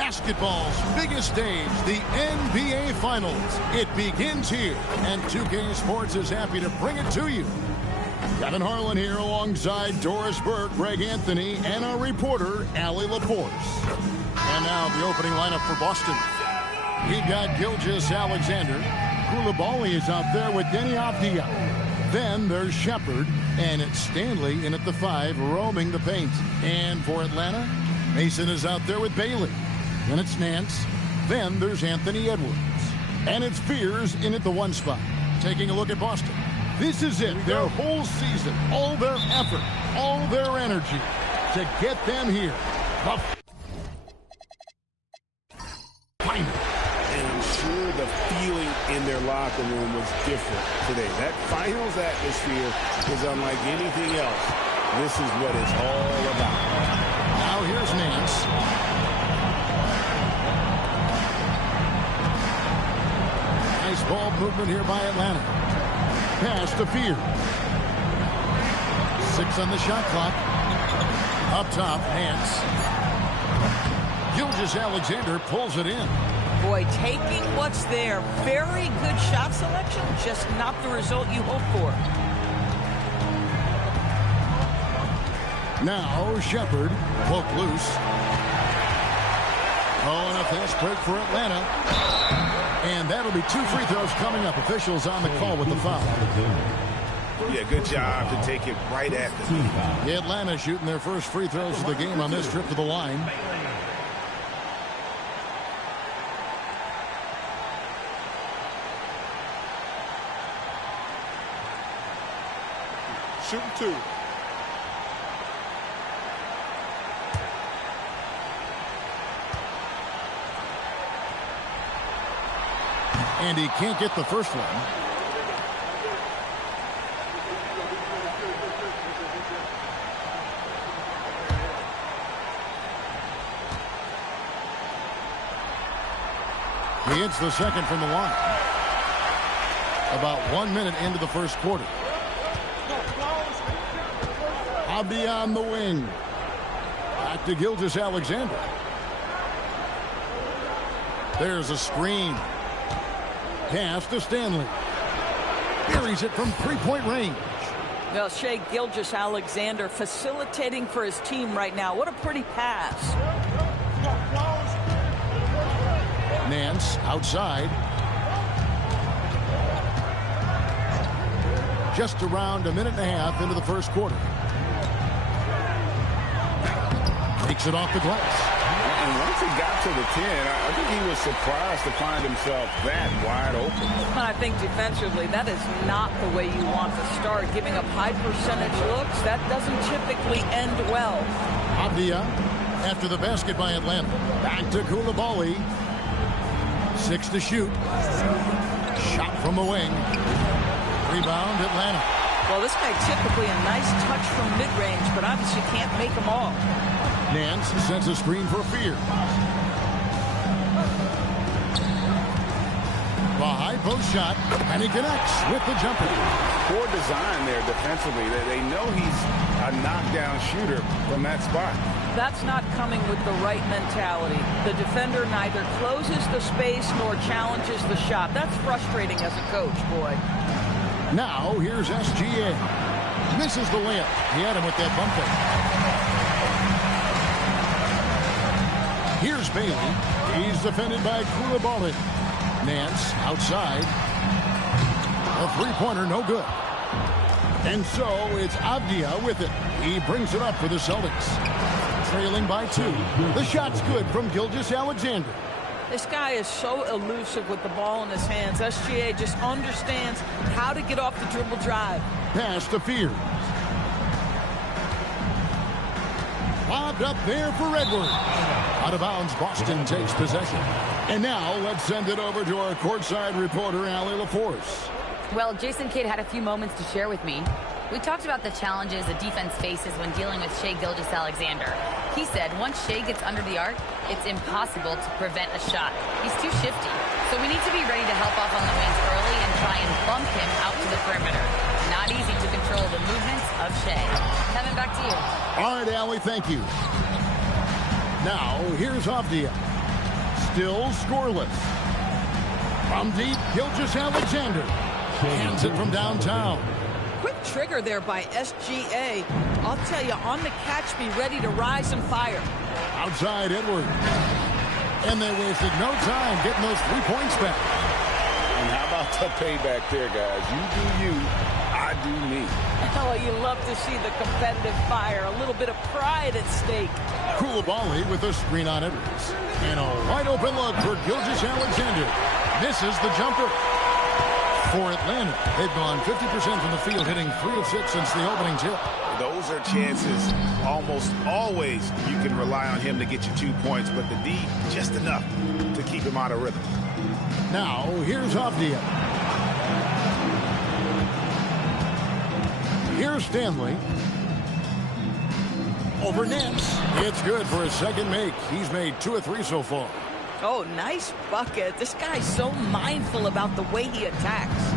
Basketball's biggest stage, the NBA Finals. It begins here, and 2K Sports is happy to bring it to you. Kevin Harlan here alongside Doris Burke, Greg Anthony, and our reporter, Allie LaForce. And now the opening lineup for Boston. We've got Gilgeous-Alexander. Koulibaly is out there with Denny Avdia. Then there's Shepard, and it's Stanley in at the 5, roaming the paint. And for Atlanta, Mason is out there with Bailey. Then it's Nance. Then there's Anthony Edwards. And it's Fears in at the 1 spot. Taking a look at Boston. This is it, their whole season, all their effort, all their energy to get them here. The final. And I'm sure the feeling in their locker room was different today. That finals atmosphere is unlike anything else. This is what it's all about. Now here's Nance. Nice ball movement here by Atlanta. Pass to Fear. 6 on the shot clock. Up top, Nance. Gilgeous-Alexander pulls it in. Boy, taking what's there. Very good shot selection, just not the result you hope for. Now Shepard, poke loose. Oh, and a fast break for Atlanta. And that'll be 2 free throws coming up. Officials on the call with the foul. Yeah, good job to take it right at the Atlanta shooting their first free throws of the game on this trip to the line. Shooting 2. And he can't get the first one. He hits the second from the line. About 1 minute into the first quarter. Avdia on the wing. Back to Gilgeous-Alexander. There's a screen. Pass to Stanley. Buries it from 3-point range. Well, Shai Gilgeous-Alexander facilitating for his team right now. What a pretty pass. Nance outside. Just around a minute and a half into the first quarter. Takes it off the glass. And once he got to the 10, I think he was surprised to find himself that wide open. I think defensively, that is not the way you want to start. Giving up high percentage looks, that doesn't typically end well. Avdia after the basket by Atlanta. Back to Koulibaly. 6 to shoot. Shot from the wing. Rebound, Atlanta. Well, this guy typically a nice touch from mid-range, but obviously can't make them all. Nance sends a screen for Fear. The high post shot, and he connects with the jumper. Poor design there defensively. They know he's a knockdown shooter from that spot. That's not coming with the right mentality. The defender neither closes the space nor challenges the shot. That's frustrating as a coach, boy. Now, here's SGA. Misses the layup. He had him with that bump fake. Here's Bailey. He's defended by Koulibaly. Nance outside. A three-pointer, no good. And so it's Avdia with it. He brings it up for the Celtics. Trailing by 2. The shot's good from Gilgeous-Alexander. This guy is so elusive with the ball in his hands. SGA just understands how to get off the dribble drive. Pass to Fear. Lobbed up there for Edwards. Out of bounds, Boston takes possession. And now let's send it over to our courtside reporter, Allie LaForce. Well, Jason Kidd had a few moments to share with me. We talked about the challenges the defense faces when dealing with Shai Gilgeous-Alexander. He said once Shai gets under the arc, it's impossible to prevent a shot. He's too shifty. So we need to be ready to help off on the wings early and try and bump him out to the perimeter. Not easy to control the movements of Shai. Kevin, back to you. All right, Allie, thank you. Now, here's Avdia. Still scoreless. From deep, Gilgeous-Alexander hands it from downtown. Quick trigger there by SGA. I'll tell you, on the catch, be ready to rise and fire. Outside Edwards. And they wasted no time getting those 3 points back. And how about the payback there, guys? You do you, I do me. Oh, you love to see the competitive fire. A little bit of pride at stake. Koulibaly with a screen on Edwards. And a wide open look for Gilgeous-Alexander. Misses the jumper. For Atlanta, they've gone 50% from the field, hitting 3 of 6 since the opening tip. Those are chances almost always you can rely on him to get you 2 points, but the D, just enough to keep him out of rhythm. Now, here's Avdia. Here's Stanley. Over Nance. It's good for his second make. He's made 2 of 3 so far. Oh, nice bucket. This guy's so mindful about the way he attacks.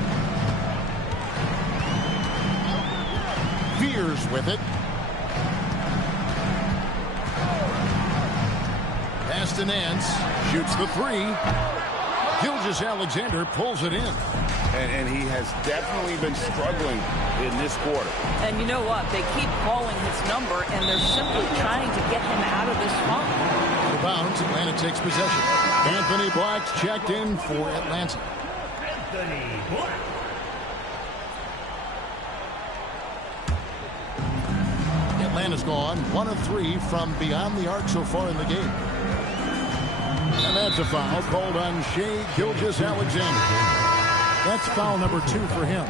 Veers with it. Pass to Nance. Shoots the 3. Gilgeous-Alexander pulls it in. And he has definitely been struggling in this quarter. And you know what? They keep calling his number, and they're simply trying to get him out of this funk. The bounce, Atlanta takes possession. Anthony Black's checked in for Atlanta. Atlanta's gone 1 of 3 from beyond the arc so far in the game. And that's a foul called on Shai Gilgeous-Alexander. That's foul number 2 for him.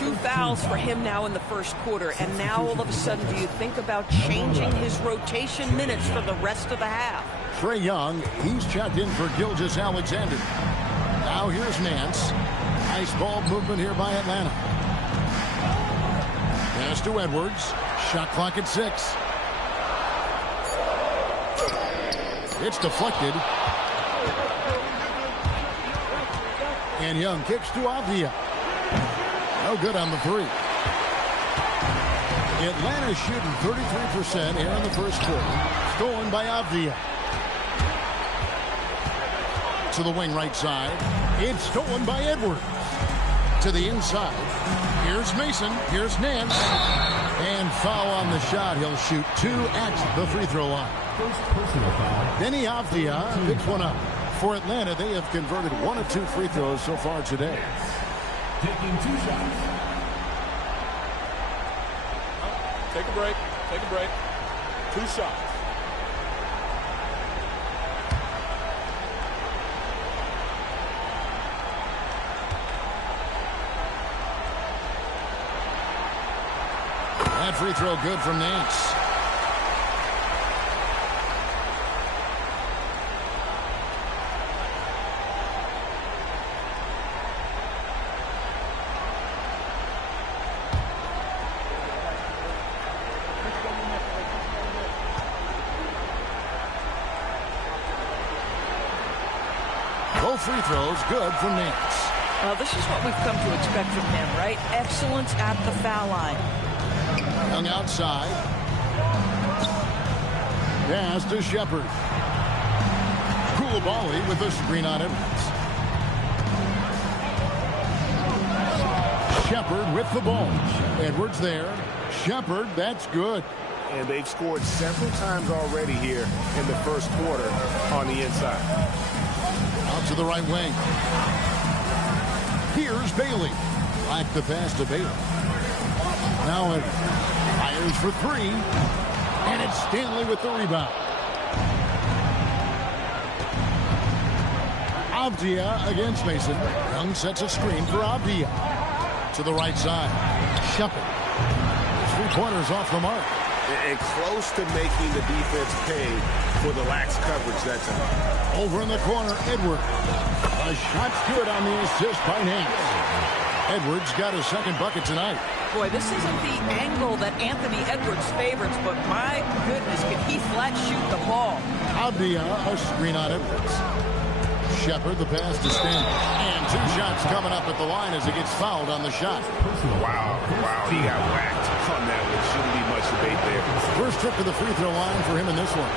2 fouls for him now in the first quarter, and now all of a sudden do you think about changing his rotation minutes for the rest of the half? Trae Young, he's checked in for Gilgeous-Alexander. Now here's Nance. Nice ball movement here by Atlanta. Pass to Edwards. Shot clock at 6. It's deflected. And Young kicks to Avdia. No good on the 3. Atlanta shooting 33% here in the first quarter. Stolen by Avdia. To the wing right side. It's stolen by Edwards. To the inside. Here's Mason. Here's Nance. And foul on the shot. He'll shoot 2 at the free throw line. Denny Avdia picks one up. For Atlanta, they have converted 1 of 2 free throws so far today. Taking 2 shots. Take a break. Take a break. 2 shots. That free throw good from Nance. Both free throws good from Nance. This is what we've come to expect from him, right? Excellence at the foul line. Young outside. Pass to Shepard. Koulibaly with a screen on Edwards. Shepard with the ball. Edwards there. Shepard, that's good. And they've scored several times already here in the first quarter on the inside. Out to the right wing. Here's Bailey. Black the pass to Bailey. Now it fires for 3. And it's Stanley with the rebound. Avdia against Mason. Young sets a screen for Avdia. To the right side. Shepard. 3-pointers off the mark. And close to making the defense pay for the lax coverage that time. Over in the corner, Edwards. A shot's good on the assist by Nance. Edwards got his second bucket tonight. Boy, this isn't the angle that Anthony Edwards favors, but my goodness, can he flat shoot the ball. Avdia, a screen on Edwards. Shepard, the pass to Stanley. And 2 shots coming up at the line as he gets fouled on the shot. Wow, he got whacked on that one. Shouldn't be much debate there. First trip to the free throw line for him in this one.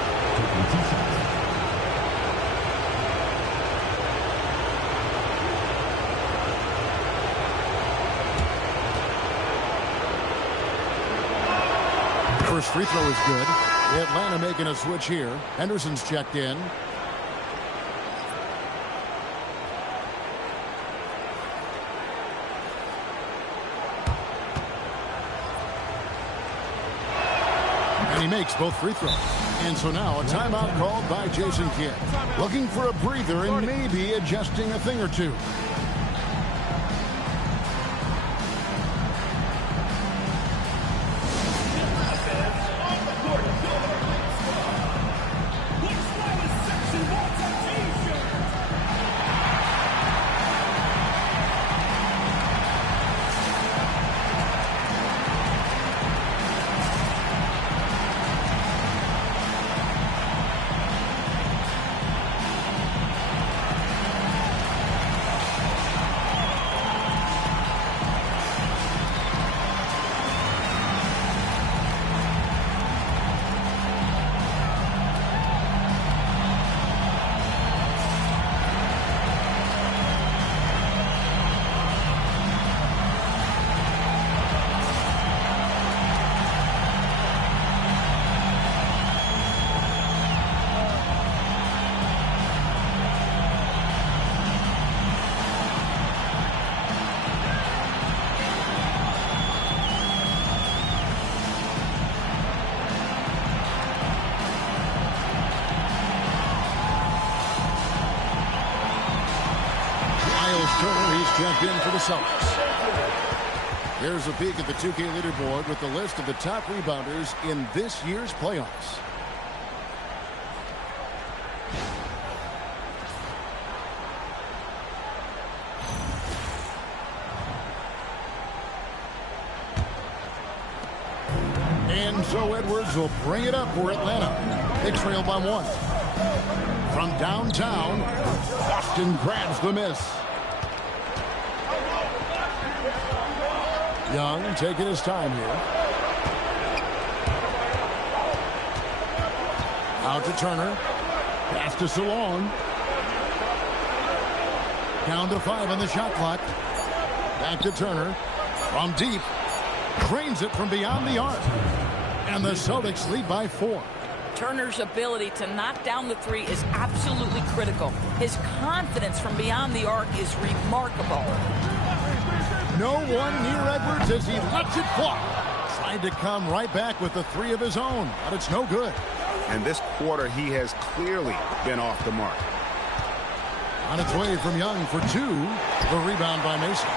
first free throw is good. Atlanta making a switch here. Henderson's checked in. And he makes both free throws. And so now a timeout called by Jason Kidd. Looking for a breather and maybe adjusting a thing or two. He's checked in for the Celtics. Here's a peek at the 2K leaderboard with the list of the top rebounders in this year's playoffs. And so Edwards will bring it up for Atlanta. They trail by 1. From downtown, Boston grabs the miss. Young taking his time here. Out to Turner. Pass to Salon. Down to 5 on the shot clock. Back to Turner. From deep. Drains it from beyond the arc. And the Celtics lead by 4. Turner's ability to knock down the three is absolutely critical. His confidence from beyond the arc is remarkable. No one near Edwards as he lets it fly. Tried to come right back with the 3 of his own, but it's no good. And this quarter, he has clearly been off the mark. On its way from Young for 2. The rebound by Mason.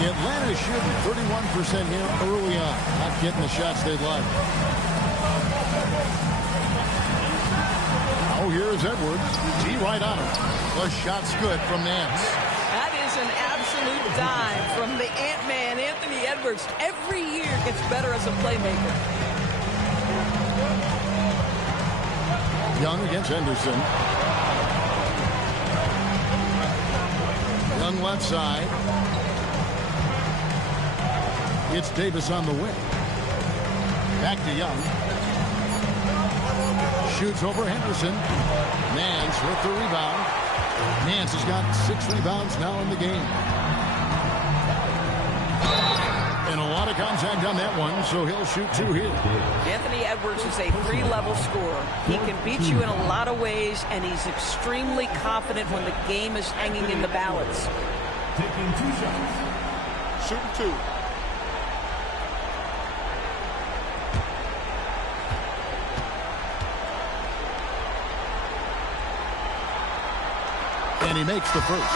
Atlanta shooting 31% here early on. Not getting the shots they'd like. Oh, here's Edwards. T right on him. The shot's good from Nance. That is an absolute dime from the Ant-Man, Anthony Edwards. Every year gets better as a playmaker. Young against Henderson. Young left side. It's Davis on the wing. Back to Young. Shoots over Henderson. Nance with the rebound. Nance has got 6 rebounds now in the game. And a lot of contact on that one, so he'll shoot 2 here. Anthony Edwards is a 3-level scorer. He can beat you in a lot of ways, and he's extremely confident when the game is hanging in the balance. Taking 2 shots. Shooting 2. And he makes the first.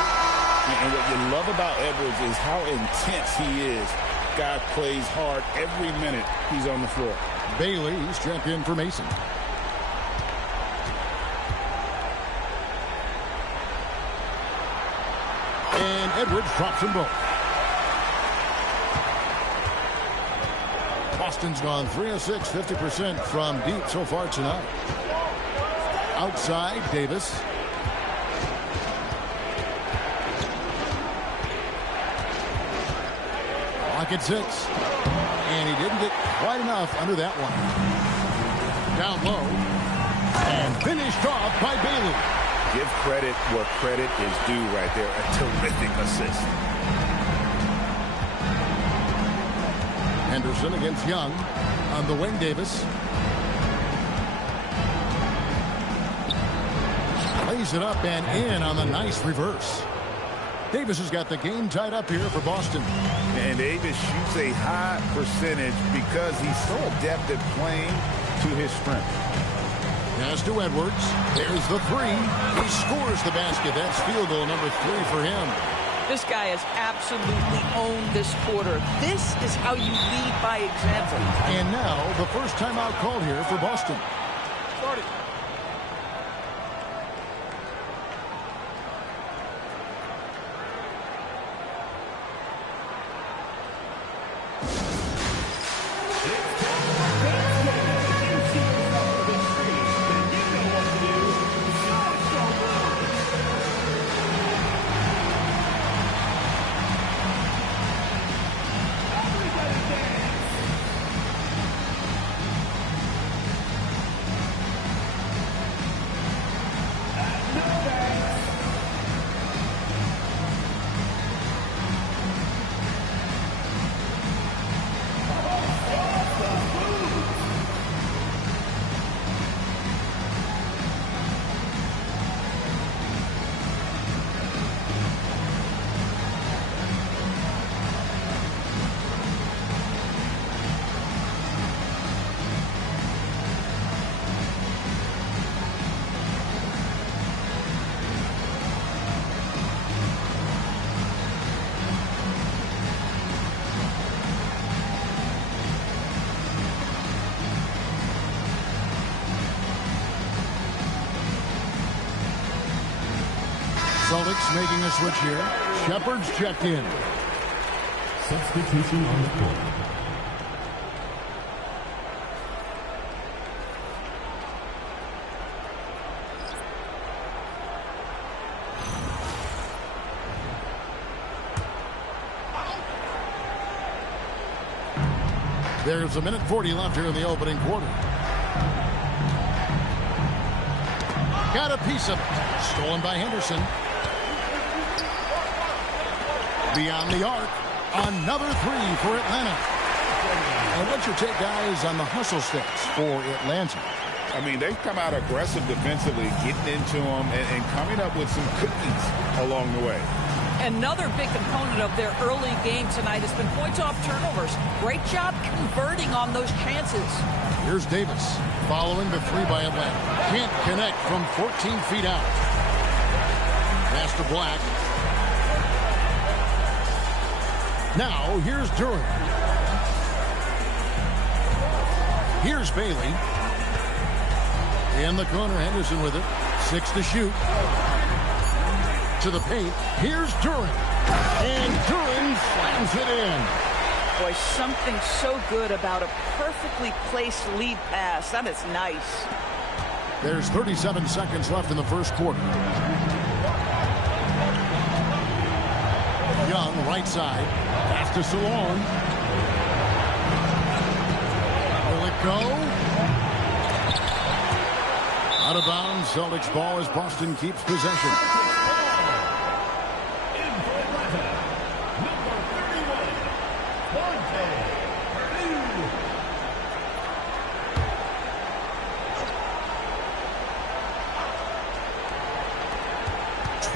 And what you love about Edwards is how intense he is. Guy plays hard every minute he's on the floor. Bailey, he's checked in for Mason. And Edwards drops them both. Boston's gone 3 of 6, 50% from deep so far tonight. Outside, Davis. Clock at 6. And he didn't get quite enough under that one. Down low. And finished off by Bailey. Give credit where credit is due right there. A terrific assist. Henderson against Young. On the wing, Davis. Lays it up and in on the nice reverse. Davis has got the game tied up here for Boston. And Davis shoots a high percentage because he's so adept at playing to his strength. Pass to Edwards. There's the three. He scores the basket. That's field goal number 3 for him. This guy has absolutely owned this quarter. This is how you lead by example. And now the first timeout called here for Boston. Started. Celtics making a switch here. Shepard's checked in. Substitution on the court. There's a minute 40 left here in the opening quarter. Got a piece of it. Stolen by Henderson. Beyond the arc. Another three for Atlanta. And what's your take, guys, on the hustle steps for Atlanta? I mean, they've come out aggressive defensively, getting into them and coming up with some cookies along the way. Another big component of their early game tonight has been points off turnovers. Great job converting on those chances. Here's Davis following the three by Atlanta. Can't connect from 14 feet out. Pass to Black. Now, here's Durant. Here's Bailey. In the corner, Henderson with it. 6 to shoot. To the paint. Here's Durant. And Durant slams it in. Boy, something so good about a perfectly placed lead pass. That is nice. There's 37 seconds left in the first quarter. Young, right side. Pass to Salon. Will it go? Out of bounds. Celtics ball as Boston keeps possession.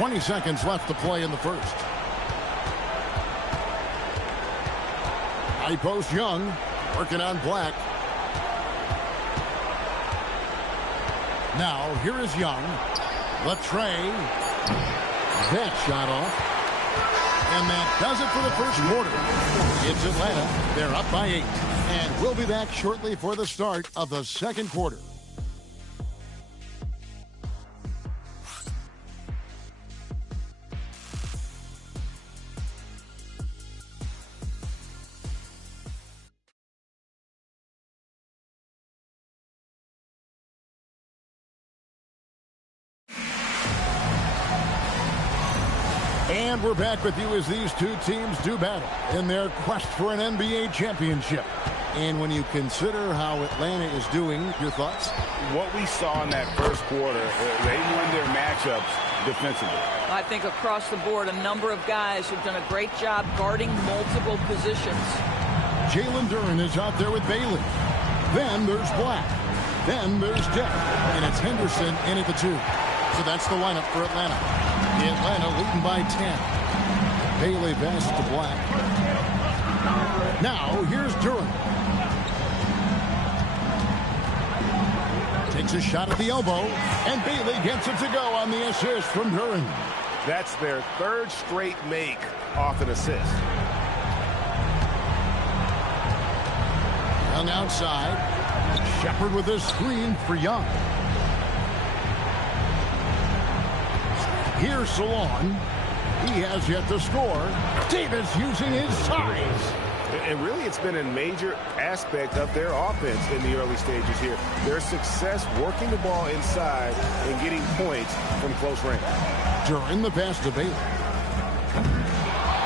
20 seconds left to play in the first. High post Young, working on Black. Now, here is Young. Latrey. That shot off. And that does it for the first quarter. It's Atlanta. They're up by 8. And we'll be back shortly for the start of the second quarter. And we're back with you as these two teams do battle in their quest for an NBA championship. And when you consider how Atlanta is doing, your thoughts? What we saw in that first quarter, they won their matchups defensively. I think across the board, a number of guys have done a great job guarding multiple positions. Jalen Duren is out there with Bailey. Then there's Black. Then there's Dick. And it's Henderson in at the 2. So that's the lineup for Atlanta. Atlanta leading by 10. Bailey passes to Black. Now here's Duran. Takes a shot at the elbow. And Bailey gets it to go on the assist from Duran. That's their 3rd straight make off an assist. Young outside. Shepard with a screen for Young. Here's Salon. He has yet to score. Davis using his size. And really, it's been a major aspect of their offense in the early stages here. Their success working the ball inside and getting points from close range. Duran the pass to Bailey.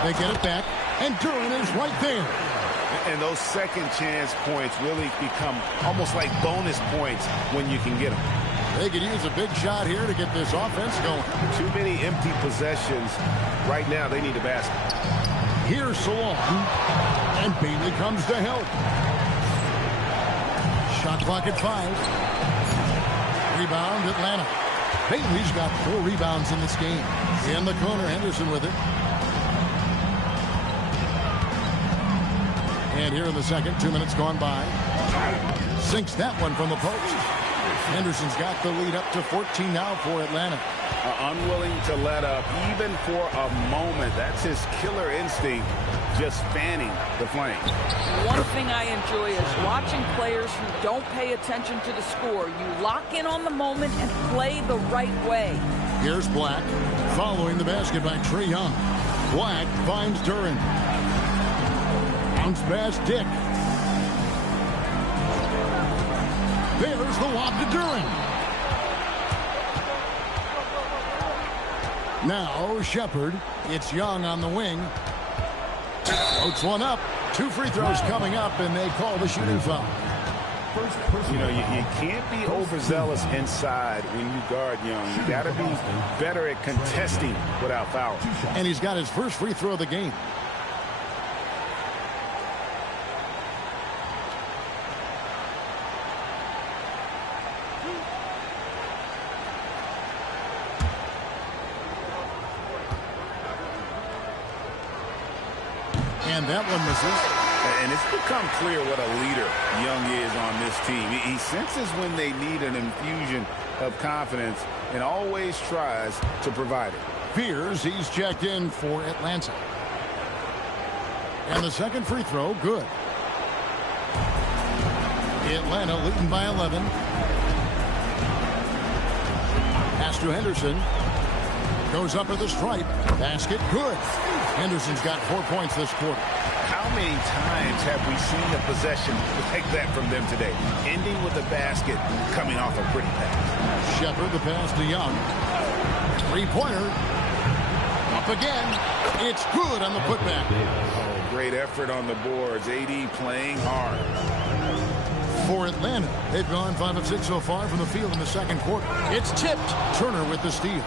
They get it back, and Duran is right there. And those second chance points really become almost like bonus points when you can get them. They could use a big shot here to get this offense going. Too many empty possessions. Right now, they need a basket. Here's Salon, and Bailey comes to help. Shot clock at 5. Rebound, Atlanta. Bailey's got 4 rebounds in this game. In the corner, Henderson with it. And here in the second, 2 minutes gone by. Sinks that one from the post. Henderson's got the lead up to 14 now for Atlanta. Unwilling to let up even for a moment. That's his killer instinct, just fanning the flame. One thing I enjoy is watching players who don't pay attention to the score. You lock in on the moment and play the right way. Here's Black, following the basket by Trae Young. Black finds Duran. Bounce pass Dick. There's the lob to Duran. Now Shepard. It's Young on the wing. Floats one up. 2 free throws coming up, and they call the shooting foul. You know, you can't be overzealous inside when you guard Young. You got to be better at contesting without fouling. And he's got his first free throw of the game. And that one misses. And it's become clear what a leader Young is on this team. He senses when they need an infusion of confidence and always tries to provide it. Fears he's checked in for Atlanta. And the second free throw, good. Atlanta leading by 11. Pass to Henderson. Goes up at the stripe. Basket, good. Henderson's got 4 points this quarter. How many times have we seen a possession like that from them today? Ending with a basket, coming off a pretty pass. Shepard, the pass to Young. 3-pointer. Up again. It's good on the putback. Oh, great effort on the boards. AD playing hard. For Atlanta, they've gone 5 of 6 so far from the field in the second quarter. It's tipped. Turner with the steal.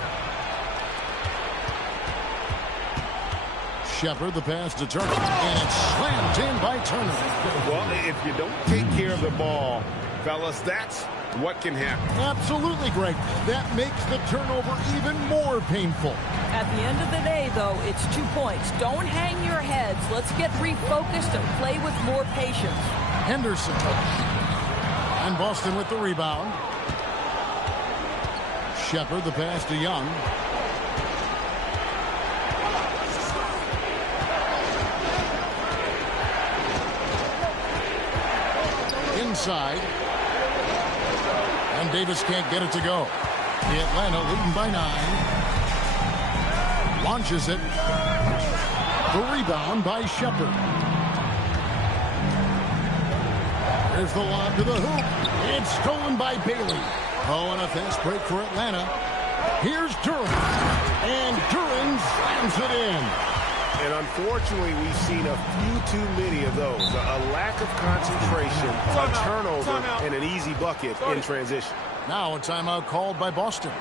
Shepard, the pass to Turner, and it's slammed in by Turner. Well, if you don't take care of the ball, fellas, that's what can happen. Absolutely, Greg. That makes the turnover even more painful. At the end of the day, though, it's 2 points. Don't hang your heads. Let's get refocused and play with more patience. Henderson. And Boston with the rebound. Shepard, the pass to Young. Inside. And Davis can't get it to go. The Atlanta leading by 9. Launches it. The rebound by Shepard. There's the lob to the hoop. It's stolen by Bailey. Oh, and a fast break for Atlanta. Here's Duran. And Duran slams it in. And unfortunately, we've seen a few too many of those. A lack of concentration, a turnover, and an easy bucket in transition. Now a timeout called by Boston.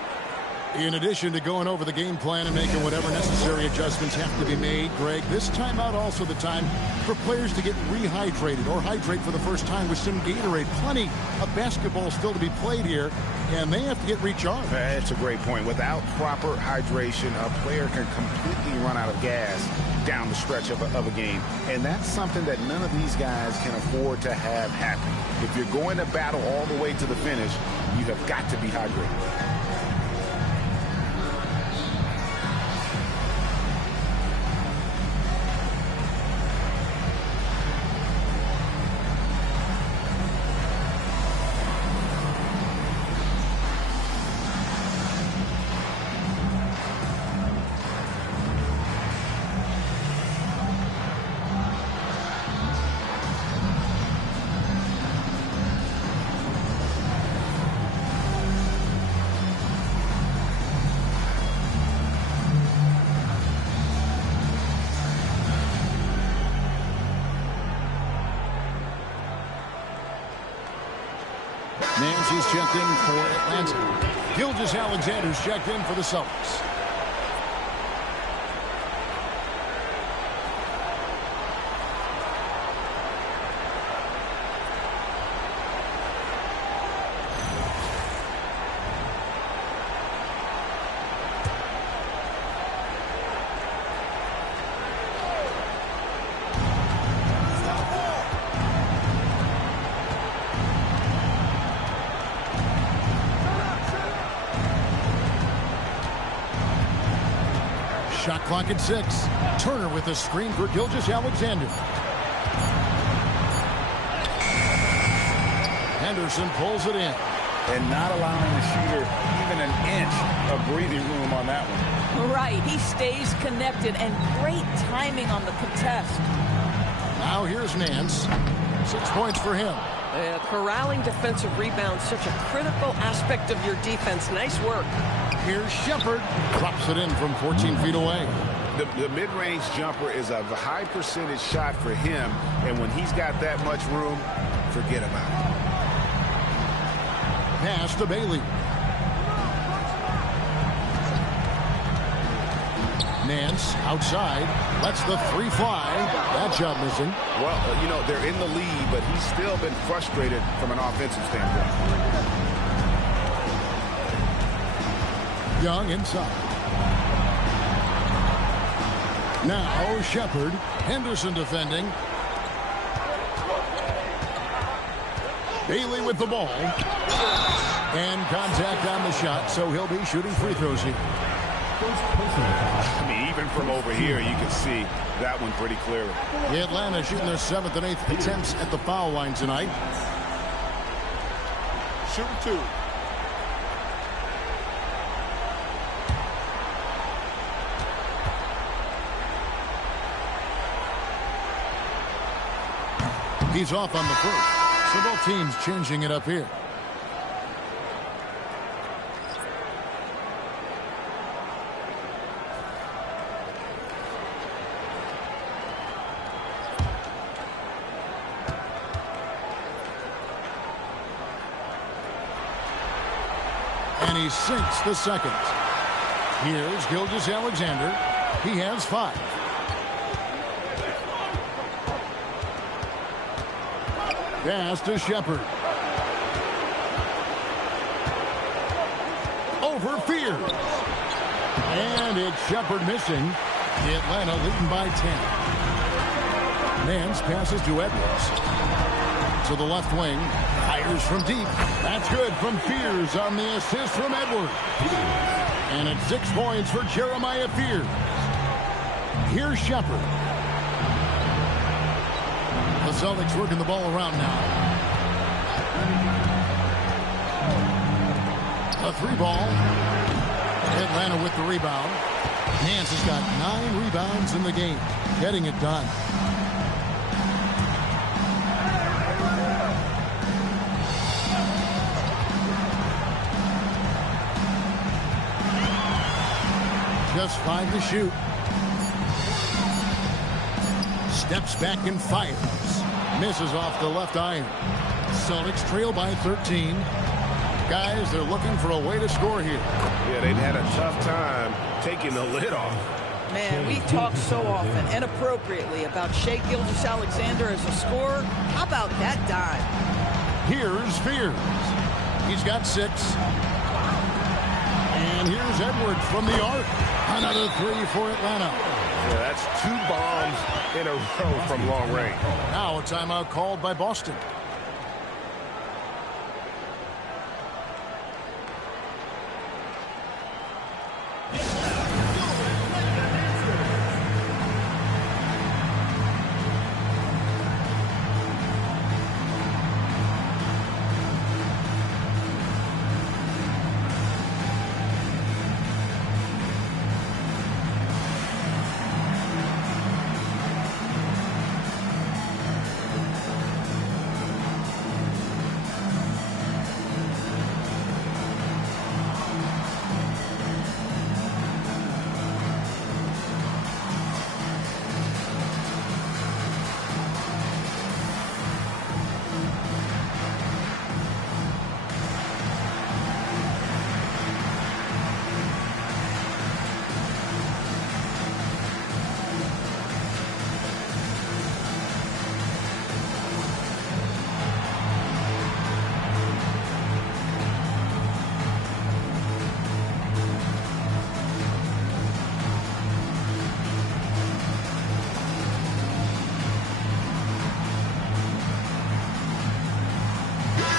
In addition to going over the game plan and making whatever necessary adjustments have to be made, Greg, this timeout also the time for players to get rehydrated or hydrate for the first time with some Gatorade. Plenty of basketball still to be played here, and they have to get recharged. That's a great point. Without proper hydration, a player can completely run out of gas down the stretch of a game. And that's something that none of these guys can afford to have happen. If you're going to battle all the way to the finish, you have got to be hydrated. Nancy's checked in for Atlanta. Gilgeous-Alexander's checked in for the Celtics. Shot clock at 6. Turner with a screen for Gilgeous-Alexander. Henderson pulls it in. And not allowing the shooter even an inch of breathing room on that one. Right. He stays connected, and great timing on the contest. Now here's Nance. 6 points for him. Corralling defensive rebounds, such a critical aspect of your defense. Nice work. Here's Shepard. Drops it in from 14 feet away. The mid-range jumper is a high percentage shot for him, and when he's got that much room, forget about it. Pass to Bailey. Nance outside. Lets the 3 fly. That shot missing. Well, you know, they're in the lead, but he's still been frustrated from an offensive standpoint. Young inside. Now Shepard. Henderson defending. Bailey with the ball. And contact on the shot, so he'll be shooting free throws here. I mean, even from over here, you can see that one pretty clearly. Atlanta shooting their 7th and 8th attempts at the foul line tonight. Shooting 2. He's off on the first. So both teams changing it up here. And he sinks the second. Here's Gilgeous-Alexander. He has 5. Pass to Shepard. Over Fears. And it's Shepard missing. Atlanta leading by 10. Nance passes to Edwards. To the left wing. Fires from deep. That's good from Fears on the assist from Edwards. And it's 6 points for Jeremiah Fears. Here's Shepard. The Celtics working the ball around now. A 3 ball. Atlanta with the rebound. Nance has got 9 rebounds in the game. Getting it done. Just 5 to shoot. Steps back and fires. Misses off the left iron. Celtics trail by 13. Guys, they're looking for a way to score here. Yeah, they've had a tough time taking the lid off. Man, we talk so often and appropriately about Shai Gilgeous-Alexander as a scorer. How about that dive? Here's Fears. He's got 6. And here's Edwards from the arc. Another 3 for Atlanta. Yeah, that's 2 bombs in a row from long range. Now a timeout called by Boston.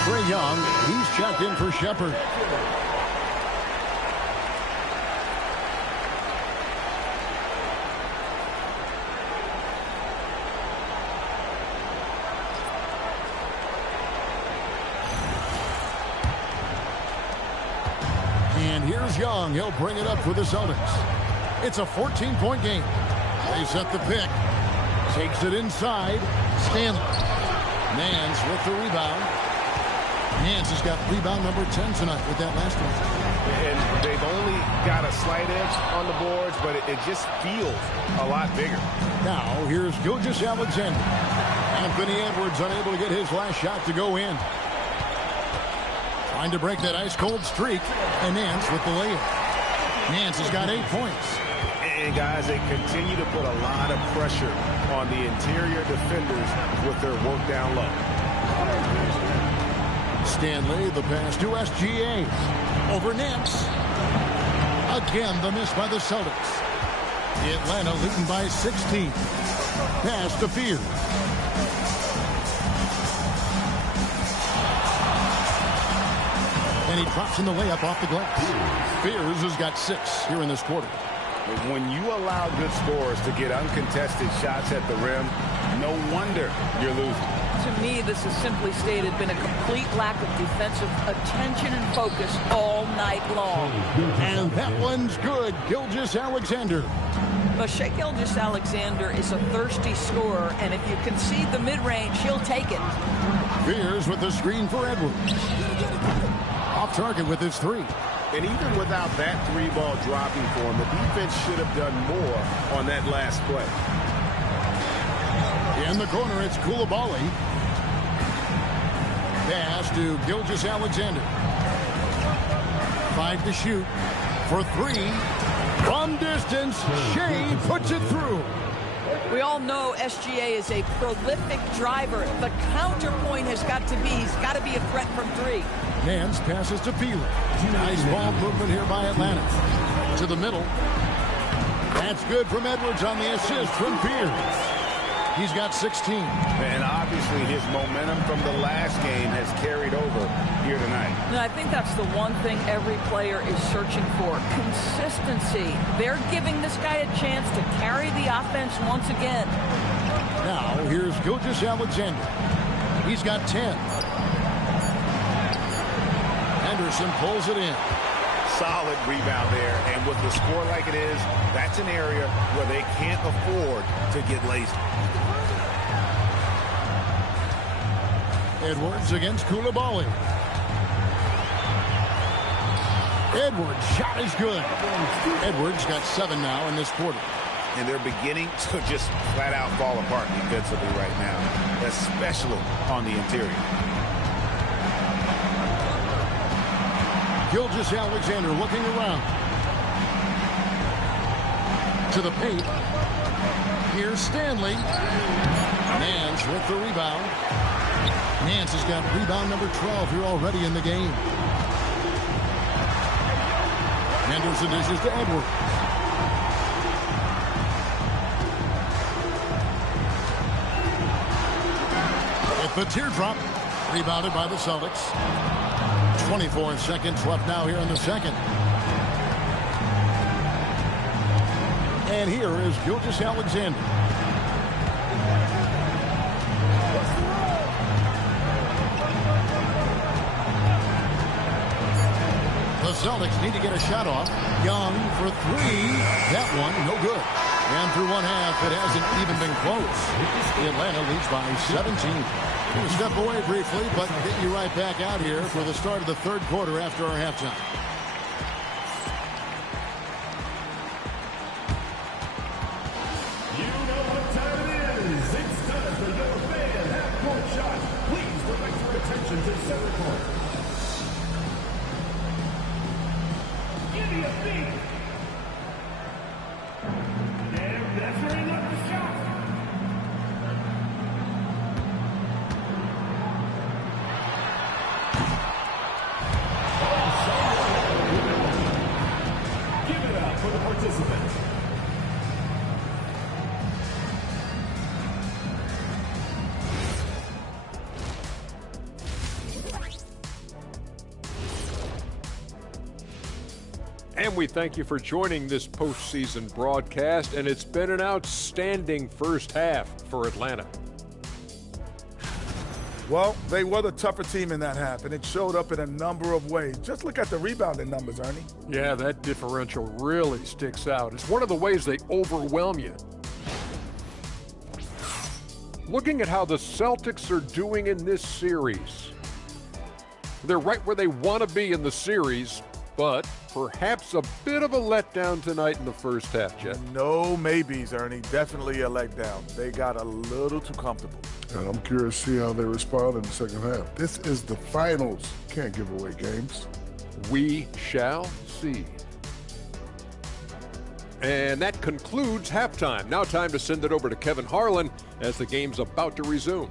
Trae Young, he's checked in for Shepard. And here's Young. He'll bring it up for the Celtics. It's a 14-point game. They set the pick. Takes it inside. Stanley. Nance with the rebound. Nance has got rebound number 10 tonight with that last one. And they've only got a slight edge on the boards, but it just feels a lot bigger. Now, here's Gilgeous-Alexander. Anthony Edwards unable to get his last shot to go in. Trying to break that ice-cold streak. And Nance with the layup. Nance has got 8 points. And, guys, they continue to put a lot of pressure on the interior defenders with their work down low. Stanley, the pass to SGA. Over Nance. Again, the miss by the Celtics. Atlanta leading by 16. Pass to Fears. And he drops in the layup off the glass. Fears has got 6 here in this quarter. When you allow good scorers to get uncontested shots at the rim, no wonder you're losing. To me, this has simply stated been a complete lack of defensive attention and focus all night long. And that one's good. Gilgeous-Alexander. But Shai Gilgeous-Alexander is a thirsty scorer, and if you concede the mid-range, he'll take it. Fears with the screen for Edwards. Off target with his 3. And even without that 3-ball dropping for him, the defense should have done more on that last play. In the corner, it's Coulibaly. Pass to Gilgeous-Alexander. 5 to shoot for 3. From distance, Shai puts it through. We all know SGA is a prolific driver. The counterpoint has got to be, he's got to be a threat from 3. Nance passes to Peeler. Nice ball movement here by Atlanta. To the middle. That's good from Edwards on the assist from Fears. He's got 16. And obviously his momentum from the last game has carried over here tonight. And I think that's the one thing every player is searching for. Consistency. They're giving this guy a chance to carry the offense once again. Now, here's Gilgeous-Alexander. He's got 10. Henderson pulls it in. Solid rebound there. And with the score like it is, that's an area where they can't afford to get lazy. Edwards against Coulibaly. Edwards' shot is good. Edwards got 7 now in this quarter. And they're beginning to just flat out fall apart defensively right now, especially on the interior. Gilgeous-Alexander looking around. To the paint. Here's Stanley. Nance with the rebound. Nance has got rebound number 12 here already in the game. Henderson dishes to Edwards. With the teardrop. Rebounded by the Celtics. 24 seconds left now here in the second. And here is Gilgeous-Alexander. The Celtics need to get a shot off. Young for three. That one, no good. And through one half, it hasn't even been close. Atlanta leads by 17. We'll step away briefly, but get you right back out here for the start of the third quarter after our halftime. You know what time it is. It's time for your fan half-court shot. Please direct your attention to center court. Give me a beat. They're measuring up the shot. Give it up for the participants. And we thank you for joining this postseason broadcast, and it's been an outstanding first half for Atlanta. Well, they were the tougher team in that half, and it showed up in a number of ways. Just look at the rebounding numbers, Ernie. Yeah, that differential really sticks out. It's one of the ways they overwhelm you. Looking at how the Celtics are doing in this series, they're right where they want to be in the series, but perhaps a bit of a letdown tonight in the first half, Jet. No maybes, Ernie. Definitely a letdown. They got a little too comfortable. And I'm curious to see how they respond in the second half. This is the finals. Can't give away games. We shall see. And that concludes halftime. Now time to send it over to Kevin Harlan as the game's about to resume.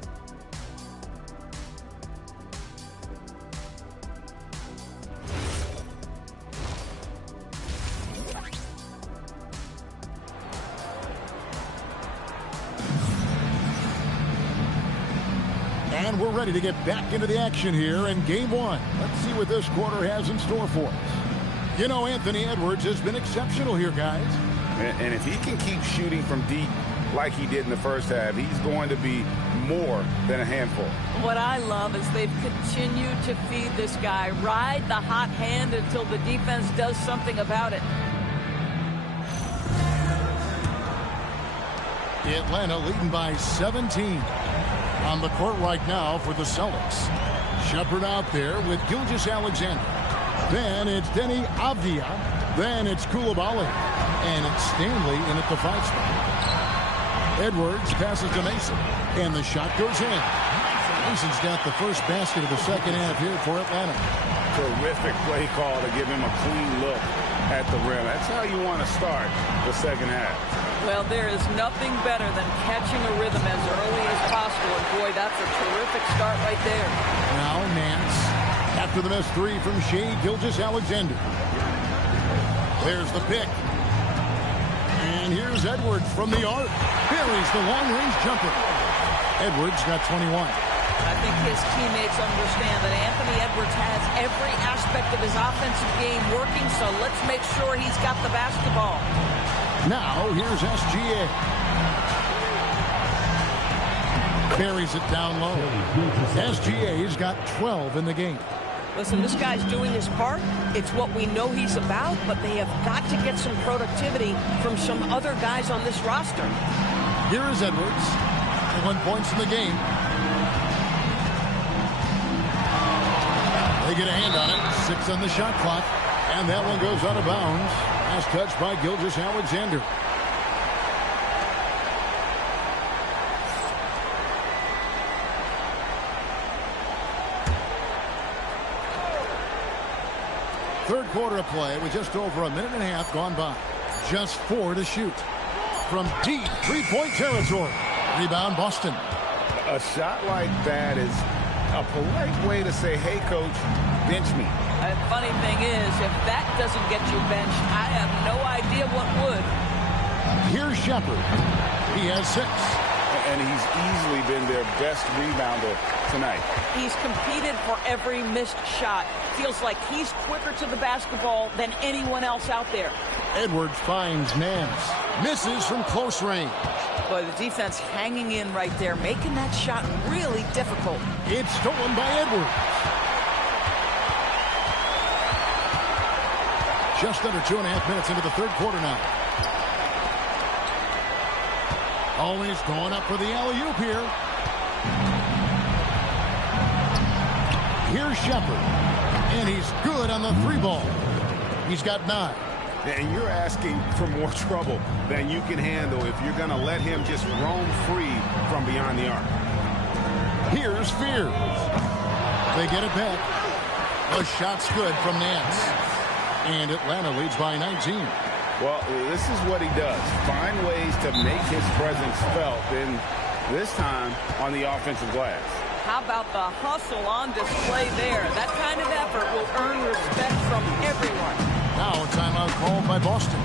And we're ready to get back into the action here in game one. Let's see what this quarter has in store for us. You know, Anthony Edwards has been exceptional here, guys. And if he can keep shooting from deep like he did in the first half, he's going to be more than a handful. What I love is they've continued to feed this guy. Ride the hot hand until the defense does something about it. Atlanta leading by 17. On the court right now for the Celtics. Shepherd out there with Gilgeous-Alexander. Then it's Denny Avdia. Then it's Koulibaly. And it's Stanley in at the 5 spot. Edwards passes to Mason. And the shot goes in. Mason's got the first basket of the second half here for Atlanta. Terrific play call to give him a clean look at the rim. That's how you want to start the second half. Well, there is nothing better than catching a rhythm as early as possible. And boy, that's a terrific start right there. Now Nance. After the missed three from Shai Gilgeous-Alexander. There's the pick. And here's Edwards from the arc. Buries the long-range jumper. Edwards got 21. I think his teammates understand that Anthony Edwards has every aspect of his offensive game working, so let's make sure he's got the basketball. Now, here's SGA. Buries it down low. SGA's got 12 in the game. Listen, this guy's doing his part. It's what we know he's about, but they have got to get some productivity from some other guys on this roster. Here is Edwards. 1 point in the game. They get a hand on it. 6 on the shot clock. And that one goes out of bounds. Last touch by Gilgeous-Alexander. quarter of play with just over a minute and a half gone by. Just 4 to shoot. From deep three-point territory. Rebound, Boston. A shot like that is a polite way to say, hey, coach, bench me. The funny thing is, if that doesn't get you benched, I have no idea what would. Here's Shepard. He has 6. And he's easily been their best rebounder tonight. He's competed for every missed shot. Feels like he's quicker to the basketball than anyone else out there. Edwards finds Nance. Misses from close range. Boy, the defense hanging in right there, making that shot really difficult. It's stolen by Edwards. Just under 2.5 minutes into the third quarter now. Always going up for the alley-oop here. Here's Shepard. And he's good on the 3-ball. He's got 9. And you're asking for more trouble than you can handle if you're going to let him just roam free from beyond the arc. Here's Fears. They get it back. The shot's good from Nance. And Atlanta leads by 19. Well, this is what he does. Find ways to make his presence felt, and this time on the offensive glass. How about the hustle on display there? That kind of effort will earn respect from everyone. Now a timeout called by Boston.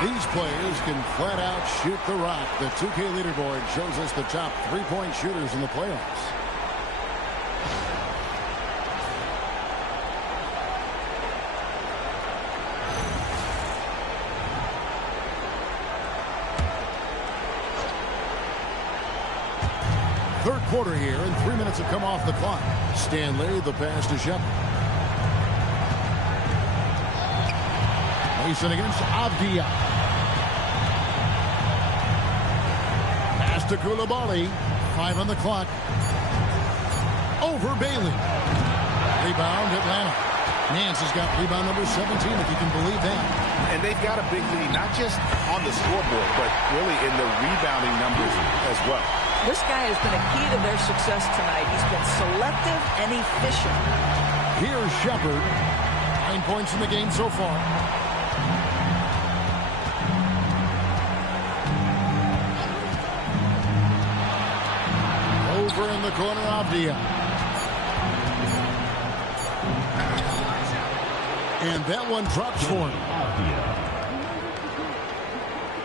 These players can flat out shoot the rock. The 2K leaderboard shows us the top 3-point shooters in the playoffs. Third quarter here, and 3 minutes have come off the clock. Stanley, the pass to Shepard. Mason against Avdia. Pass to Koulibaly. 5 on the clock. Over Bailey. Rebound, Atlanta. Nance has got rebound number 17, if you can believe that. And they've got a big lead, not just on the scoreboard, but really in the rebounding numbers as well. This guy has been a key to their success tonight. He's been selective and efficient. Here's Shepard. 9 points in the game so far. Over in the corner, Avdia. And that one drops for him.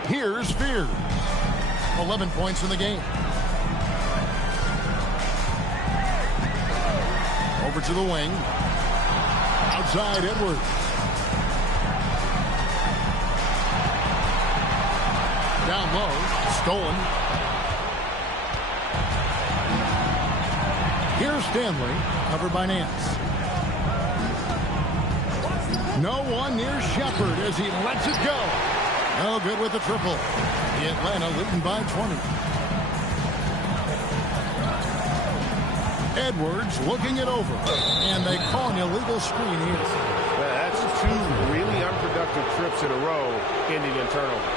Here's Fears. 11 points in the game. Over to the wing. Outside, Edwards. Down low. Stolen. Here's Stanley. Covered by Nance. No one near Shepard as he lets it go. No good with the triple. Atlanta leading by 20. Edwards looking it over. And they call an illegal screen here. That's 2 really unproductive trips in a row, ending in turnover.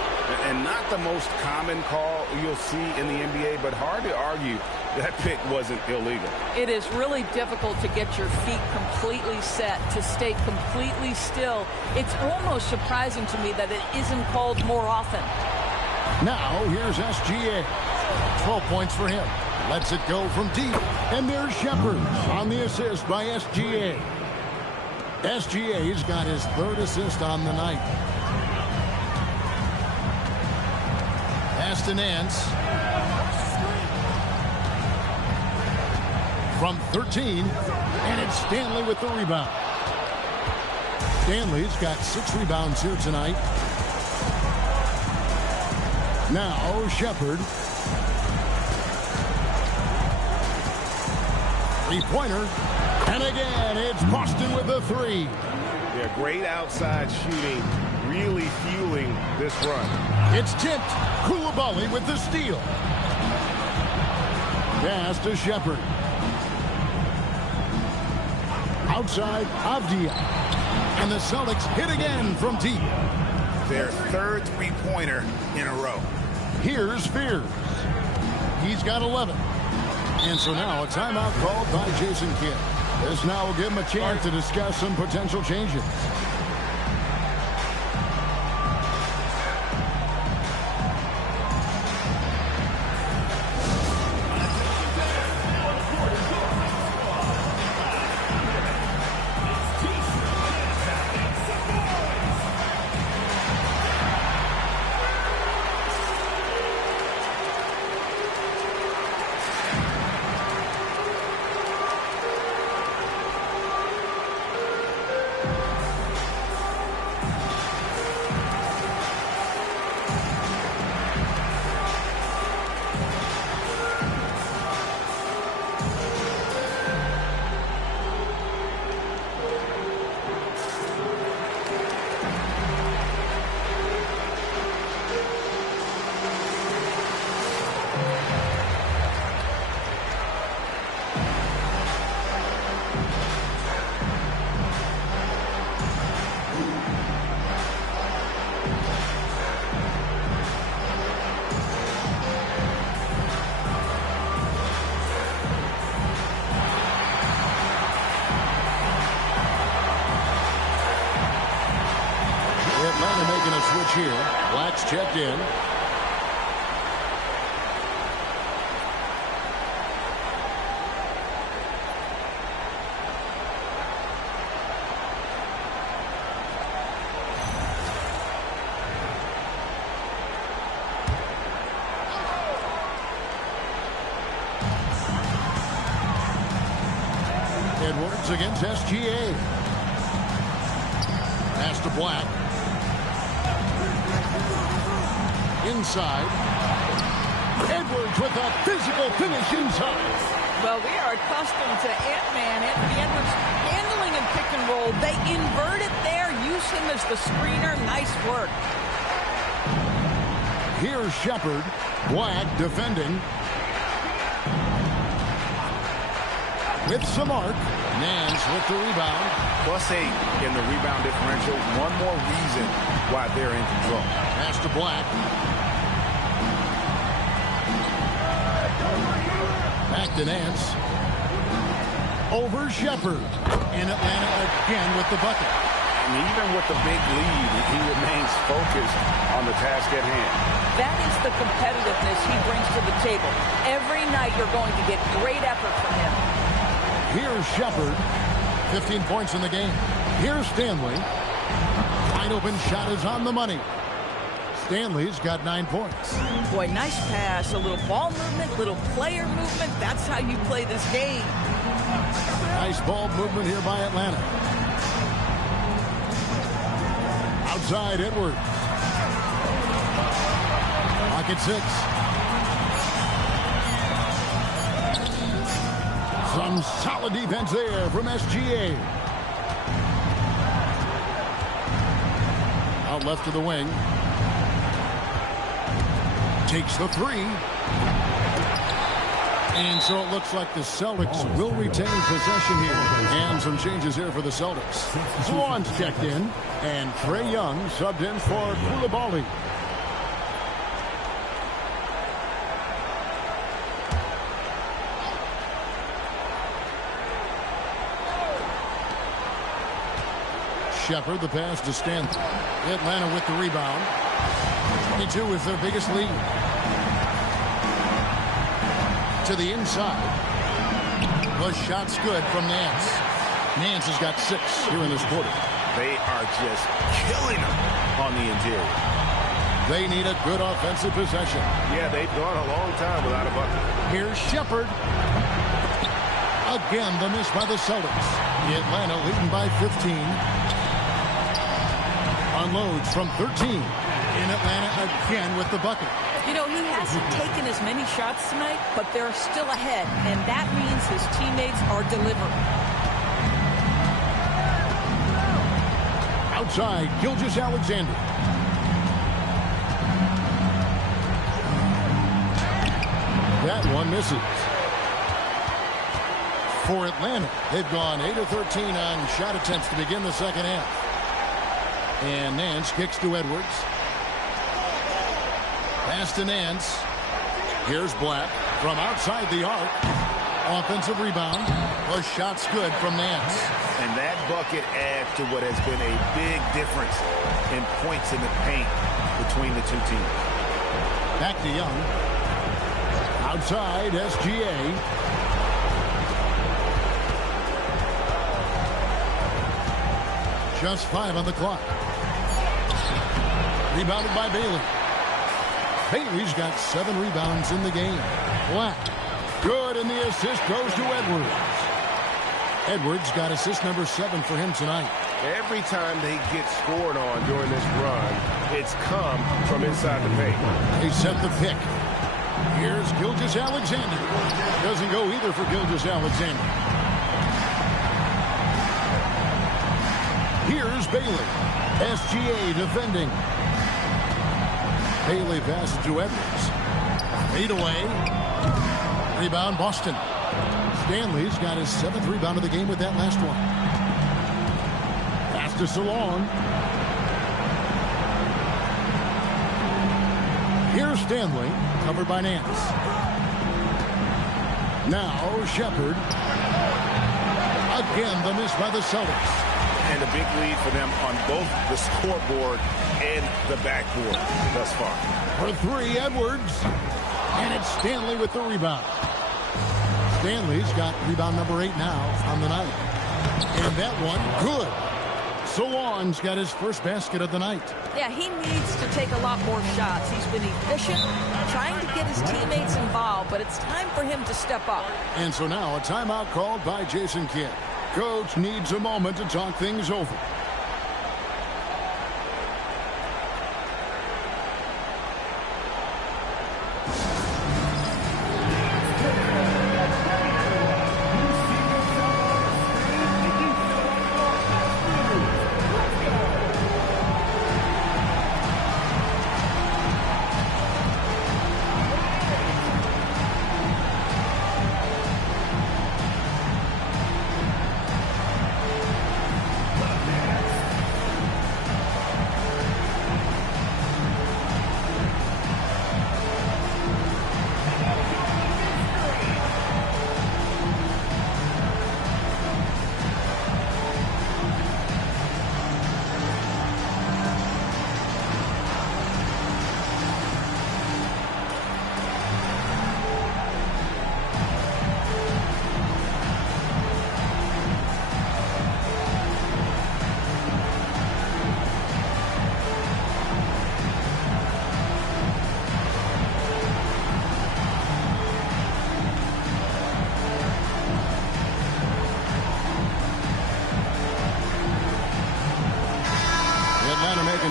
And not the most common call you'll see in the NBA, but hard to argue that pick wasn't illegal. It is really difficult to get your feet completely set, to stay completely still. It's almost surprising to me that it isn't called more often. Now, here's SGA. 12 points for him. Lets it go from deep. And there's Shepard on the assist by SGA. SGA's got his third assist on the night. Pass to Nance. From 13. And it's Stanley with the rebound. Stanley's got 6 rebounds here tonight. Now Shepard. Three-pointer. And again, it's Boston with the 3. Yeah, great outside shooting, really fueling this run. It's tipped. Koulibaly with the steal. Pass to Shepard. Outside, Avdia. And the Celtics hit again from deep. Their third three-pointer in a row. Here's Fears. He's got 11. And so now a timeout called by Jason Kidd. This now will give him a chance to discuss some potential changes. Here. Black's checked in. Edwards against SGA. Pass to Black. Inside. Edwards with a physical finish inside. Well, we are accustomed to Ant-Man. Anthony Edwards handling and pick and roll. They invert it there, use him as the screener. Nice work. Here's Shepard. Black defending. With some arc. Nance with the rebound. +8 in the rebound differential. One more reason why they're in control. Pass to Black. Back to Nance. Over Shepard. And Atlanta again with the bucket. And even with the big lead, he remains focused on the task at hand. That is the competitiveness he brings to the table. Every night you're going to get great effort from him. Here's Shepard. 15 points in the game. Here's Stanley. Wide open shot is on the money. Stanley's got 9 points. Boy, nice pass. A little ball movement, little player movement. That's how you play this game. Nice ball movement here by Atlanta. Outside Edwards. Pocket 6. Some solid defense there from SGA. Out left to the wing. Takes the 3. And so it looks like the Celtics will retain possession here. And some changes here for the Celtics. Swan's checked in. And Trae Young subbed in for Koulibaly. Shepard, the pass to Stanley. Atlanta with the rebound. 22 is their biggest lead. to the inside. The shot's good from Nance. Nance has got 6 here in this quarter. They are just killing them on the interior. They need a good offensive possession. Yeah, they've gone a long time without a bucket. Here's Shepard. Again, the miss by the Celtics. Atlanta leading by 15. Unloads from 13. In Atlanta again with the bucket. You know, he hasn't taken as many shots tonight, but they're still ahead, and that means his teammates are delivering. Outside, Gilgeous-Alexander. That one misses. For Atlanta, they've gone 8 of 13 on shot attempts to begin the second half. And Nance kicks to Edwards. Pass to Nance. Here's Black from outside the arc. Offensive rebound. The shot's good from Nance. And that bucket adds to what has been a big difference in points in the paint between the two teams. Back to Young. Outside, SGA. Just 5 on the clock. Rebounded by Bailey. Bailey's got 7 rebounds in the game. Black. Good, and the assist goes to Edwards. Edwards got assist number 7 for him tonight. Every time they get scored on during this run, it's come from inside the paint. They set the pick. Here's Gilgeous-Alexander. Doesn't go either for Gilgeous-Alexander. Here's Bailey. SGA defending. Bailey passes to Edwards. Lead away. Rebound Boston. Stanley's got his 7th rebound of the game with that last one. Pass to Salon. Here's Stanley, covered by Nance. Now Shepard. Again, the miss by the Celtics. And a big lead for them on both the scoreboard and the backboard thus far. For 3, Edwards. And it's Stanley with the rebound. Stanley's got rebound number 8 now on the night. And that one, good. Solon's got his first basket of the night. Yeah, he needs to take a lot more shots. He's been efficient, trying to get his teammates involved, but it's time for him to step up. And so now a timeout called by Jason Kidd. Coach needs a moment to talk things over.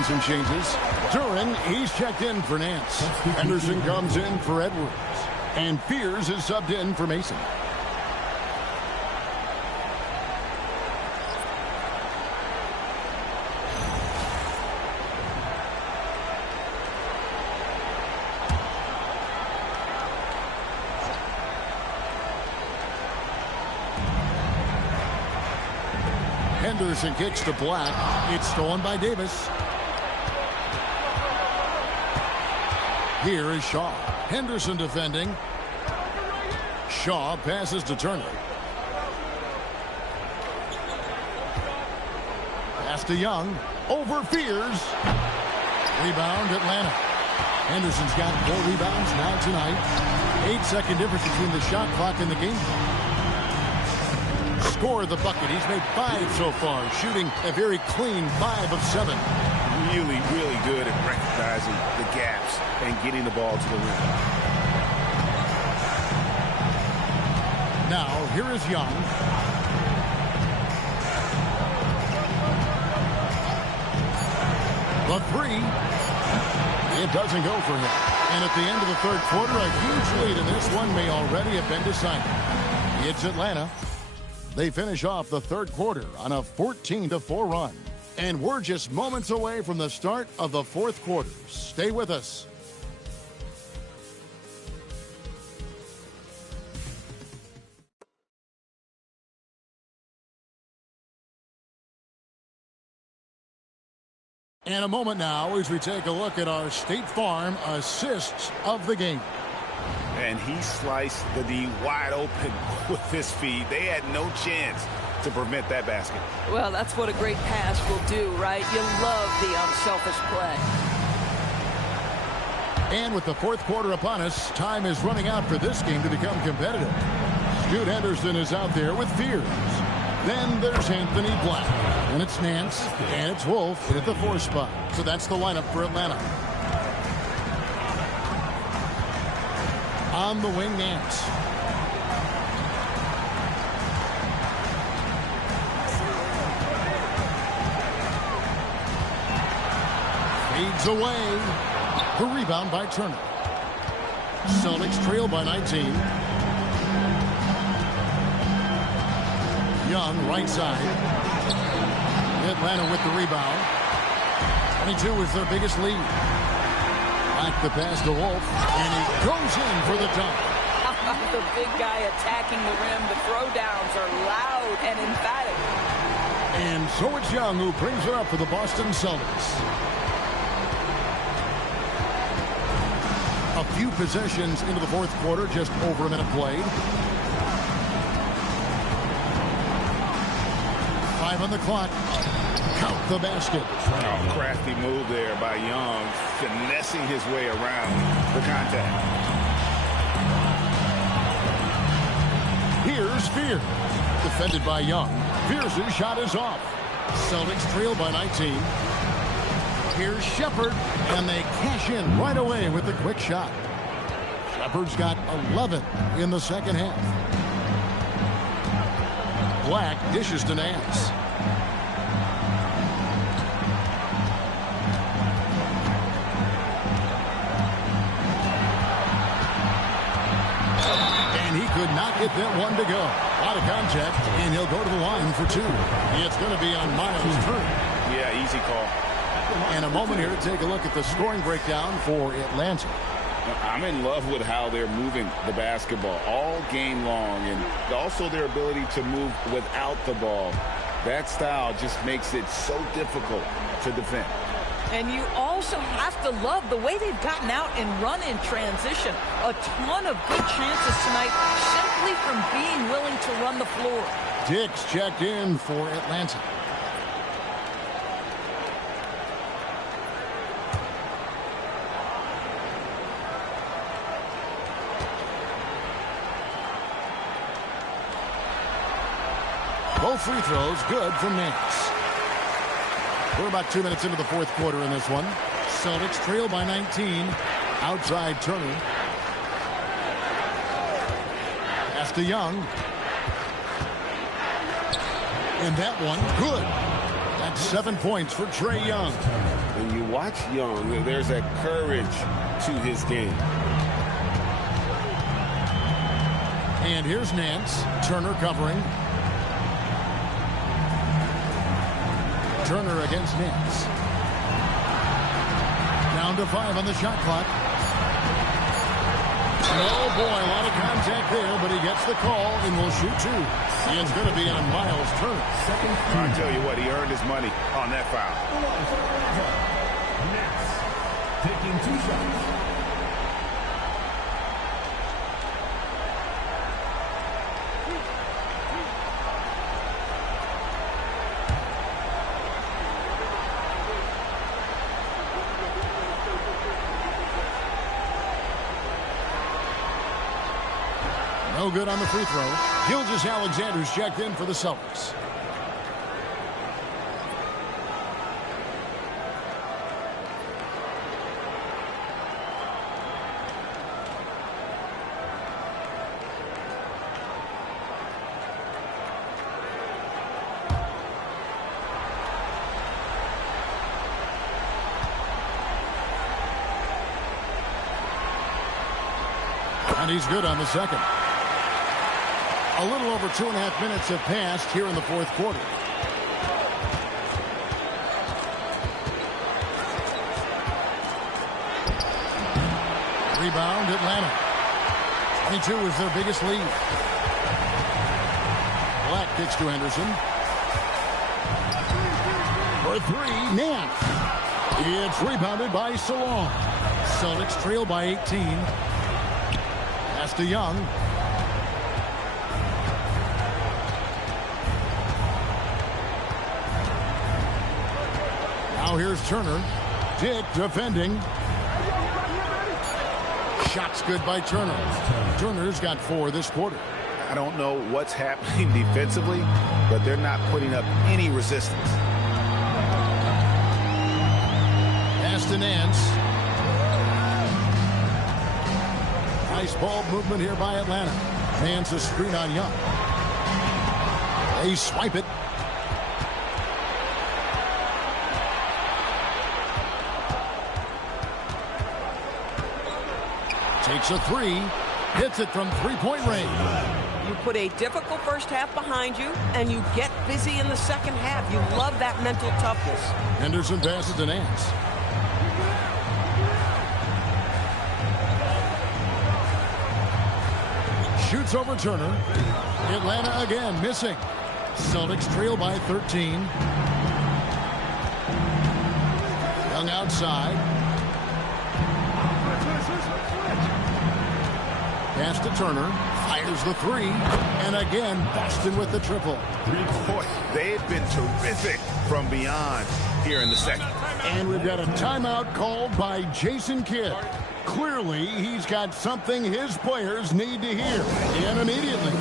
Some changes. Duren, he's checked in for Nance. Henderson comes in for Edwards. And Fears is subbed in for Mason. Henderson kicks to Black. It's stolen by Davis. Here is Shaw. Henderson defending. Shaw passes to Turner. Pass to Young. Over Fears. Rebound Atlanta. Henderson's got 4 rebounds now tonight. 8-second difference between the shot clock and the game. Score the bucket. He's made 5 so far, shooting a very clean 5 of 7. Really, really good at recognizing the gaps and getting the ball to the rim. Now, here is Young. The 3. It doesn't go for him. And at the end of the third quarter, a huge lead in this one may already have been decided. It's Atlanta. They finish off the third quarter on a 14-4 run. And we're just moments away from the start of the fourth quarter. Stay with us. And a moment now as we take a look at our State Farm assists of the game. And he sliced the D wide open with his feed. They had no chance to prevent that basket. Well, that's what a great pass will do, right? You love the unselfish play. And with the fourth quarter upon us, time is running out for this game to become competitive. Scoot Henderson is out there with Fears. Then there's Anthony Black. And it's Nance. And it's Wolf at the 4 spot. So that's the lineup for Atlanta. On the wing, Nance. Fades away. The rebound by Turner. Celtics trail by 19. Young, right side. Atlanta with the rebound. 22 is their biggest lead. Back the pass to Wolf, and he goes in for the dunk. The big guy attacking the rim. The throwdowns are loud and emphatic. And so it's Young who brings it up for the Boston Celtics. A few possessions into the fourth quarter, just over a minute played. 5 on the clock. Count the basket. Oh, crafty move there by Young, finessing his way around the contact. Here's Fear. Defended by Young. Fears' shot is off. Celtics trail by 19. Here's Shepard, and they cash in right away with the quick shot. Shepard's got 11 in the second half. Black dishes to Nance. And he could not get that one to go. Out of contact, and he'll go to the line for 2. It's going to be on Miles' turn. Yeah, easy call. And a moment here to take a look at the scoring breakdown for Atlanta. I'm in love with how they're moving the basketball all game long, and also their ability to move without the ball. That style just makes it so difficult to defend. And you also have to love the way they've gotten out and run in transition. A ton of good chances tonight simply from being willing to run the floor. Dix checked in for Atlanta. Both free throws good from Nance. We're about 2 minutes into the fourth quarter in this one. Celtics trail by 19. Outside Turner. Pass to Young. And that one good. That's 7 points for Trae Young. When you watch Young, there's a courage to his game. And here's Nance. Turner covering. Turner against Nance. Down to 5 on the shot clock. Oh boy, a lot of contact there, but he gets the call and will shoot 2. It's going to be on Miles' Turner. I tell you what, he earned his money on that foul. Nance taking 2 shots. good on the free throw. Gilgeous-Alexander's checked in for the Celtics. And he's good on the second. A little over 2.5 minutes have passed here in the fourth quarter. Rebound, Atlanta. 22 is their biggest lead. Black kicks to Henderson. For three, Nance. It's rebounded by Salon. Celtics trail by 18. Pass to Young. Now here's Turner. Dick defending. Shot's good by Turner. Turner's got 4 this quarter. I don't know what's happening defensively, but they're not putting up any resistance. Pass to Nance. Nice ball movement here by Atlanta. Nance a screen on Young. They swipe it. Takes a 3. Hits it from three-point range. You put a difficult first half behind you, and you get busy in the second half. You love that mental toughness. Henderson passes to Nance. Shoots over Turner. Atlanta again missing. Celtics trail by 13. Young outside. Pass to Turner. Fires the 3. And again, Boston with the triple. Boy, they've been terrific from beyond here in the second. And we've got a timeout called by Jason Kidd. Clearly, he's got something his players need to hear. And immediately.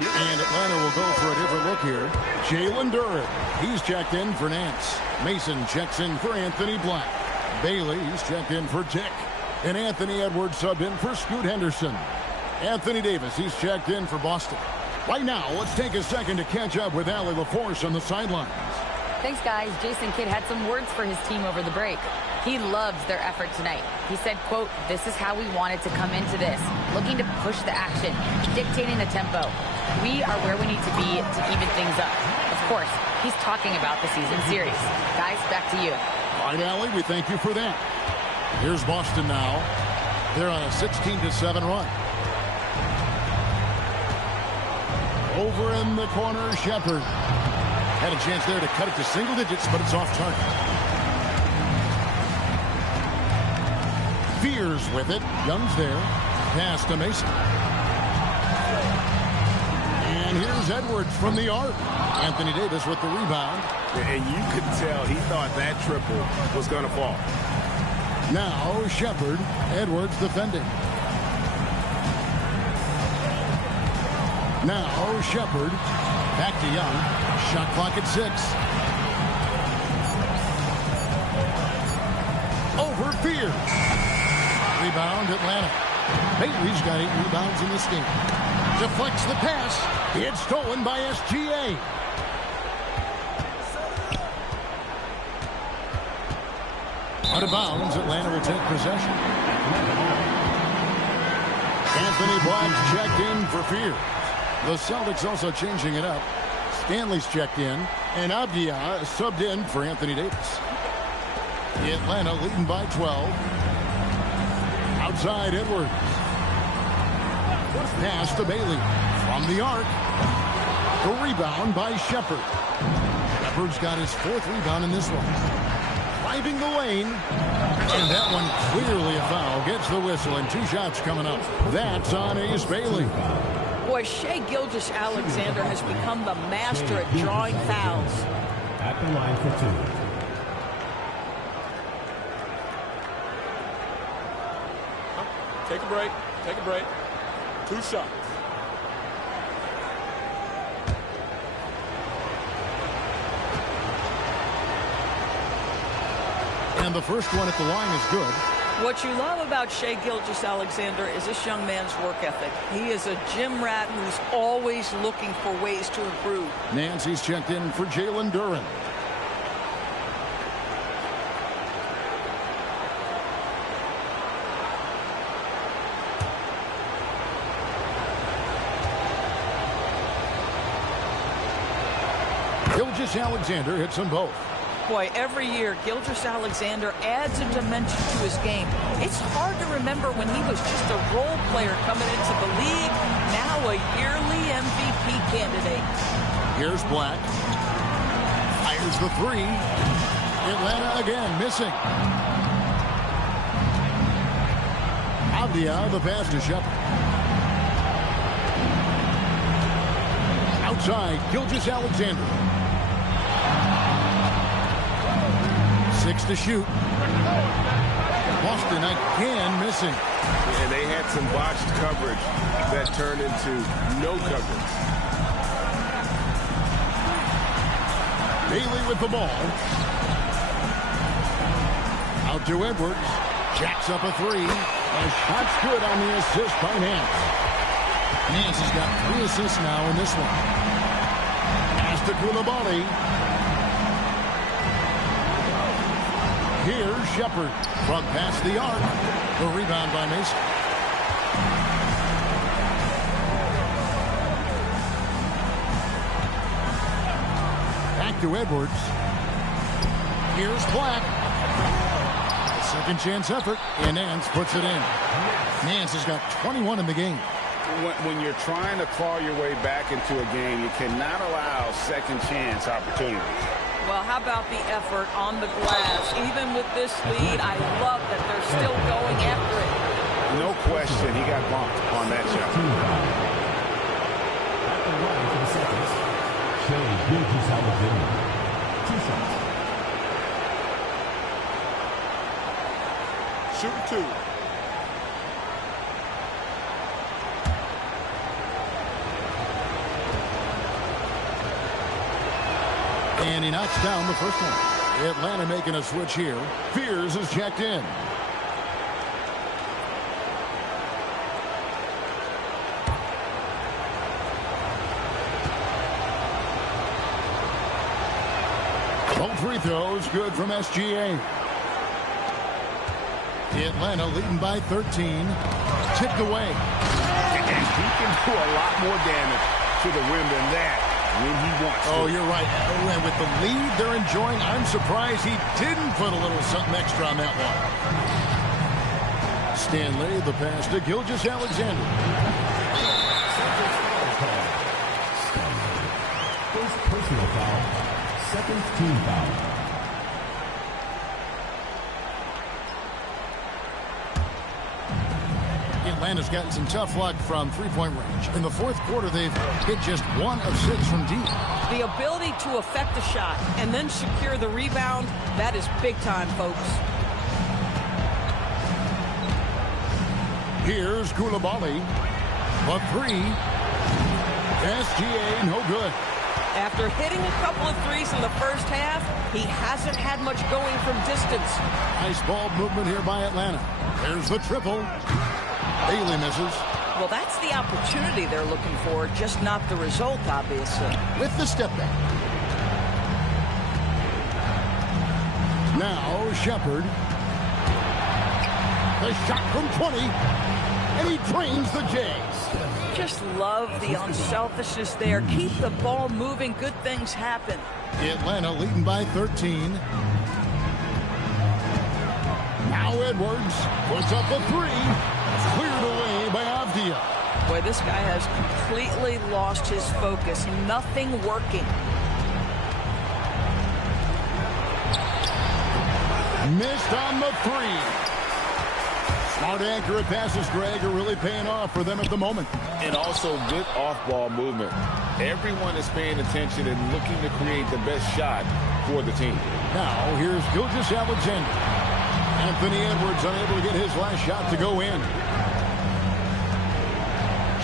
And Atlanta will go for a different look here. Jalen Duren, he's checked in for Nance. Mason checks in for Anthony Black. Bailey, he's checked in for Dick. And Anthony Edwards subbed in for Scoot Henderson. Anthony Davis, he's checked in for Boston. Right now, let's take a second to catch up with Allie LaForce on the sidelines. Thanks, guys. Jason Kidd had some words for his team over the break. He loves their effort tonight. He said, quote, "This is how we wanted to come into this, looking to push the action, dictating the tempo. We are where we need to be to even things up." Of course, he's talking about the season series. Guys, back to you. All right, Allie, we thank you for that. Here's Boston now. They're on a 16-7 run. Over in the corner, Shepard. Had a chance there to cut it to single digits, but it's off target. Fears with it. Young's there. Pass to Mason. And here's Edwards from the arc. Anthony Davis with the rebound. And you could tell he thought that triple was going to fall. Now Shepard. Edwards defending. Now Shepard. Back to Young. Shot clock at 6. Fear. Rebound, Atlanta. Bailey's got 8 rebounds in this game. Deflects the pass. It's stolen by SGA. Out of bounds, Atlanta will take possession. Anthony Black's checked in for Fear. The Celtics also changing it up. Stanley's checked in, and Abdia subbed in for Anthony Davis. Atlanta leading by 12. Outside Edwards. Pass to Bailey. From the arc. The rebound by Shepard. Shepard's got his 4th rebound in this one. Driving the lane. And that one clearly a foul. Gets the whistle, and 2 shots coming up. That's on Ace Bailey. Boy, Shai Gilgeous-Alexander has become the master at drawing fouls. At the line for 2. Take a break. Take a break. 2 shots. And the first one at the line is good. What you love about Shai Gilgeous-Alexander is this young man's work ethic. He is a gym rat who's always looking for ways to improve. Nancy's checked in for Jalen Duren. Gilgeous-Alexander hits them both. Boy, every year, Gilgeous-Alexander adds a dimension to his game. It's hard to remember when he was just a role player coming into the league, now a yearly MVP candidate. Here's Black. Fires the 3. Atlanta again, missing. Abdia, the pass to Shepard. Outside, Gilgeous-Alexander. 6 to shoot. Boston again missing. And they had some botched coverage that turned into no coverage. Bailey with the ball. Out to Edwards. Jacks up a 3. A shot's good on the assist by Nance. Nance has got 3 assists now in this one. Pass to Koulibaly. Here's Shepard from past the arc. The rebound by Mason. Back to Edwards. Here's Black. A second chance effort, and Nance puts it in. Nance has got 21 in the game. When you're trying to claw your way back into a game, you cannot allow second chance opportunities. Well, how about the effort on the glass? Even with this lead, I love that they're still going after it. No question, he got bumped on that shot. At the line for the Celtics, Shai Gilgeous-Alexander. 2 shots. Shoot 2. And he knocks down the first one. Atlanta making a switch here. Fears is checked in. Both free throws good from SGA. Atlanta leading by 13. Tipped away. And he can do a lot more damage to the rim than that when he wants to. Oh, you're right. And with the lead they're enjoying, I'm surprised he didn't put a little something extra on that one. Stanley, the pass to Gilgeous-Alexander. First personal foul, second team foul. Atlanta's gotten some tough luck from three-point range. In the fourth quarter, they've hit just 1 of 6 from deep. The ability to affect a shot and then secure the rebound, that is big time, folks. Here's Koulibaly. A 3. SGA, no good. After hitting a couple of threes in the first half, he hasn't had much going from distance. Nice ball movement here by Atlanta. There's the triple. Bailey misses. Well, that's the opportunity they're looking for, just not the result, obviously. With the step back. Now Shepard. The shot from 20. And he drains the Jays. Just love the unselfishness there. Keep the ball moving. Good things happen. Atlanta leading by 13. Now Edwards puts up a three. Cleared away by Avdia. Boy, this guy has completely lost his focus. Nothing working. Missed on the three. Smart, accurate passes, Greg, are really paying off for them at the moment. And also good off-ball movement. Everyone is paying attention and looking to create the best shot for the team. Now, here's Gilgeous-Alexander. Anthony Edwards unable to get his last shot to go in.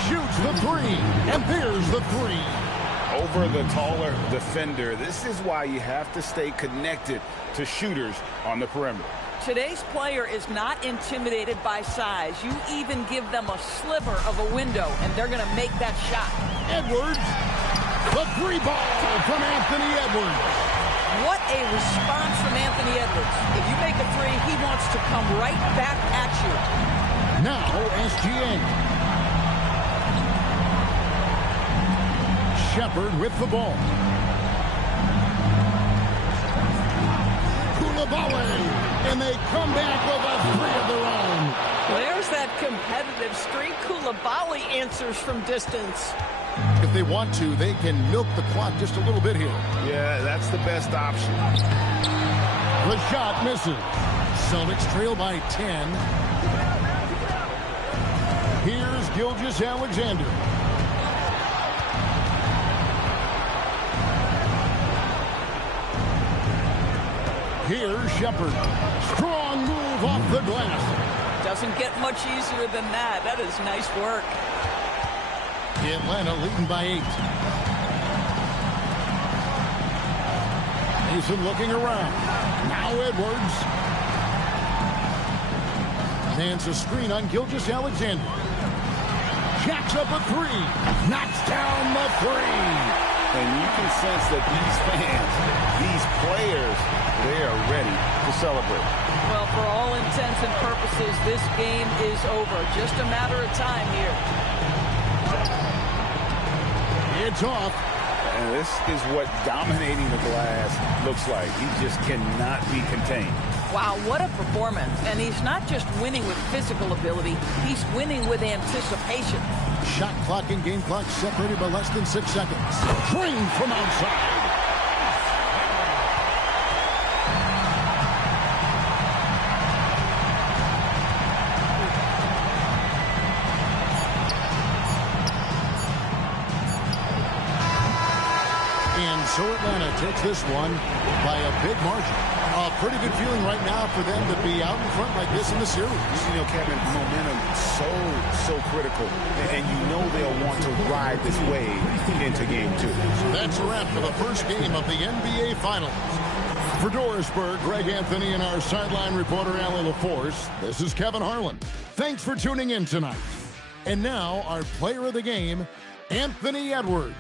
Shoots the three, and there's the three. Over the taller defender. This is why you have to stay connected to shooters on the perimeter. Today's player is not intimidated by size. You even give them a sliver of a window, and they're going to make that shot. Edwards, the three ball from Anthony Edwards. What a response from Anthony Edwards. If you make a three, he wants to come right back at you. Now, SGA. Shepard with the ball. Koulibaly. And they come back with a three of their own. There's that competitive streak. Koulibaly answers from distance. If they want to, they can milk the clock just a little bit here. Yeah, that's the best option. The shot misses. Celtics trail by 10. Here's Gilgeous-Alexander. Here's Shepard. Strong move off the glass. Doesn't get much easier than that. That is nice work. Atlanta leading by 8. Mason looking around. Now Edwards. Lands a screen on Gilgeous-Alexander. Jacks up a three. Knocks down the three. And you can sense that these fans, these players, they are ready to celebrate. Well, for all intents and purposes, this game is over. Just a matter of time here. It's off. And this is what dominating the glass looks like. He just cannot be contained. Wow, what a performance. And he's not just winning with physical ability, he's winning with anticipation. Shot clock and game clock separated by less than 6 seconds. Drained from outside. And so Atlanta takes this one by a big margin. A pretty good feeling right now for them to be out in front like this in the series. You know, Kevin, momentum so critical. And you know they'll want to ride this wave into game 2. That's a wrap for the first game of the NBA Finals. For Dorisburg, Greg Anthony, and our sideline reporter, Allie LaForce, this is Kevin Harlan. Thanks for tuning in tonight. And now, our player of the game, Anthony Edwards.